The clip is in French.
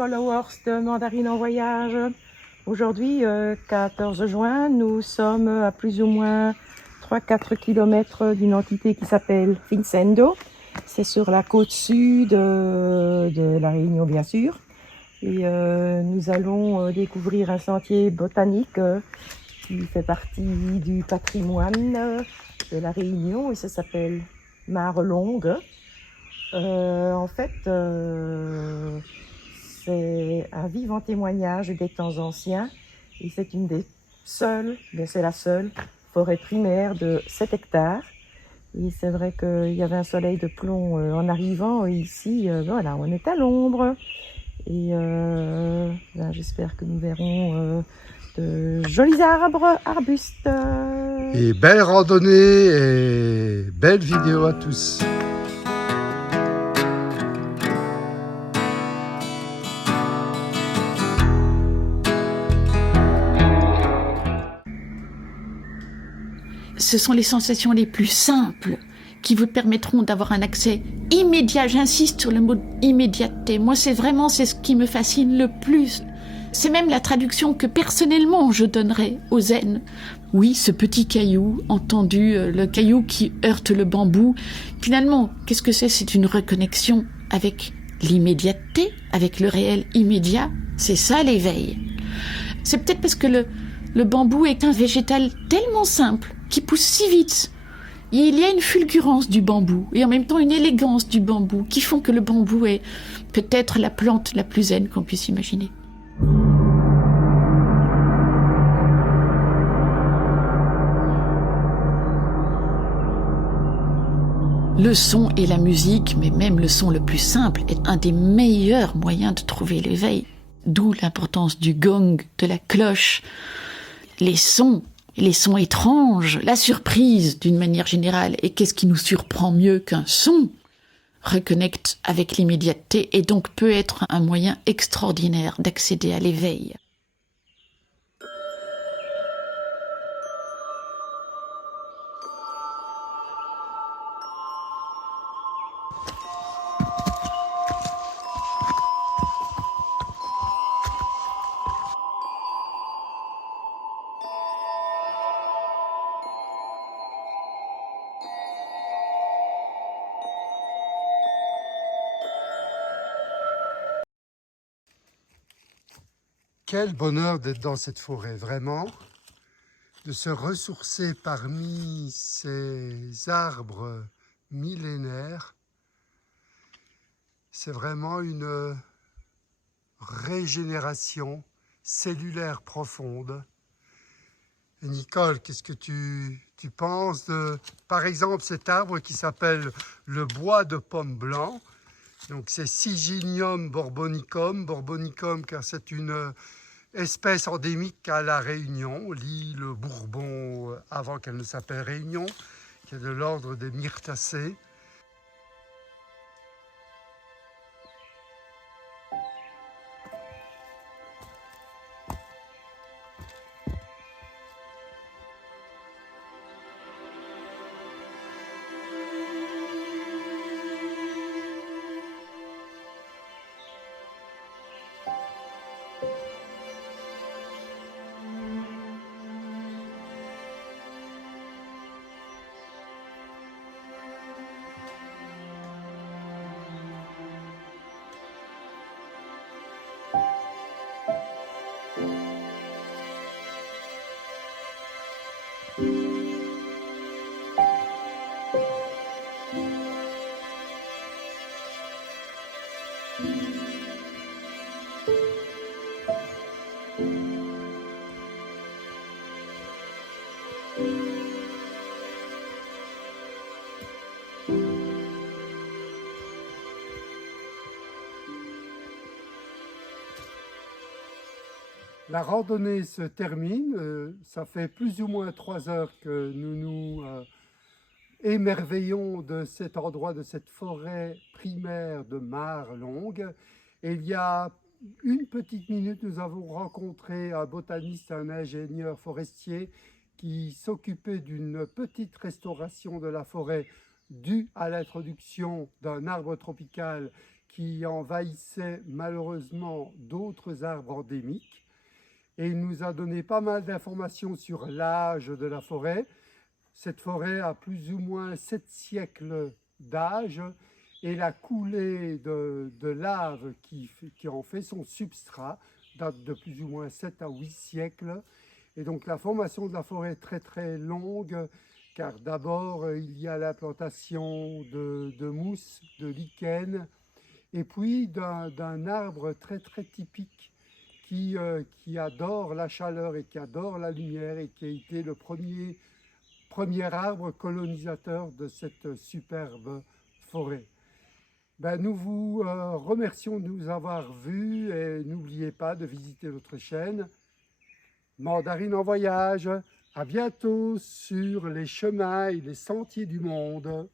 followers de Mandarine en voyage. Aujourd'hui, 14 juin, nous sommes à plus ou moins 3-4 km d'une entité qui s'appelle Fincendo. C'est sur la côte sud de La Réunion, bien sûr. Et nous allons découvrir un sentier botanique qui fait partie du patrimoine de La Réunion et ça s'appelle Mare Longue. En fait, c'est un vivant témoignage des temps anciens et c'est une des seules, c'est la seule forêt primaire de 7 hectares. Et c'est vrai qu'il y avait un soleil de plomb en arrivant ici, voilà, on est à l'ombre. Et j'espère que nous verrons de jolis arbres, arbustes. Et belle randonnée et belle vidéo à tous. Ce sont les sensations les plus simples qui vous permettront d'avoir un accès immédiat. J'insiste sur le mot immédiateté. Moi, c'est ce qui me fascine le plus. C'est même la traduction que personnellement je donnerais au zen. Oui, ce petit caillou, entendu, le caillou qui heurte le bambou. Finalement, qu'est-ce que c'est ? C'est une reconnexion avec l'immédiateté, avec le réel immédiat. C'est ça l'éveil. C'est peut-être parce que le bambou est un végétal tellement simple, qui pousse si vite. Il y a une fulgurance du bambou et en même temps une élégance du bambou qui font que le bambou est peut-être la plante la plus zen qu'on puisse imaginer. Le son et la musique, mais même le son le plus simple, est un des meilleurs moyens de trouver l'éveil. D'où l'importance du gong, de la cloche, les sons étranges, la surprise d'une manière générale. Et qu'est-ce qui nous surprend mieux qu'un son ? Reconnecte avec l'immédiateté et donc peut être un moyen extraordinaire d'accéder à l'éveil. Quel bonheur d'être dans cette forêt, vraiment, de se ressourcer parmi ces arbres millénaires. C'est vraiment une régénération cellulaire profonde. Et Nicole, qu'est-ce que tu penses de, par exemple, cet arbre qui s'appelle le bois de pomme blanc? Donc c'est Siginium borbonicum car c'est une espèce endémique à La Réunion, l'île Bourbon avant qu'elle ne s'appelle Réunion, qui est de l'ordre des myrtacées. La randonnée se termine, ça fait plus ou moins 3 heures que nous nous émerveillons de cet endroit, de cette forêt primaire de Mare Longue. Et il y a une petite minute, nous avons rencontré un botaniste, un ingénieur forestier qui s'occupait d'une petite restauration de la forêt due à l'introduction d'un arbre tropical qui envahissait malheureusement d'autres arbres endémiques. Et il nous a donné pas mal d'informations sur l'âge de la forêt. Cette forêt a plus ou moins 7 siècles d'âge et la coulée de lave qui en fait son substrat date de plus ou moins 7 à 8 siècles. Et donc la formation de la forêt est très très longue, car d'abord il y a l'implantation de mousse, de lichen, et puis d'un arbre très très typique qui adore la chaleur et qui adore la lumière et qui a été le premier arbre colonisateur de cette superbe forêt. Nous vous remercions de nous avoir vus et n'oubliez pas de visiter notre chaîne Mandarine en voyage. À bientôt sur les chemins et les sentiers du monde.